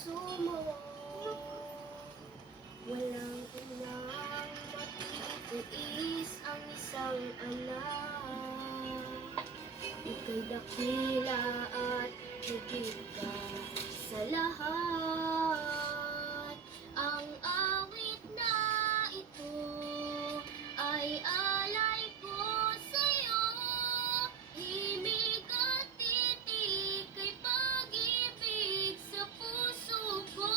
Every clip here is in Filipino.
puso mo. Walang inang matitiis ang isang anak. Ika'y dakila at higit ka sa lahat. Ang awit na ito ay alay ko sa'yo. Himig at titik kay pag-ibig sa puso ko.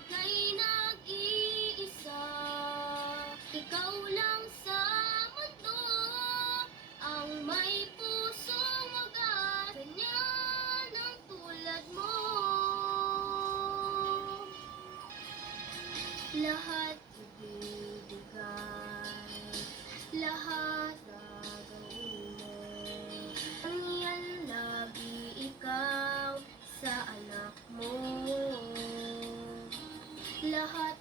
Ika'y nag-iisa, ikaw lang sa mundo ang may pusong wagas, ganyan ang tulad mo. Lahat ibibigay, lahat gagawin mo. Ang yan lagi ikaw sa anak mo. Lahat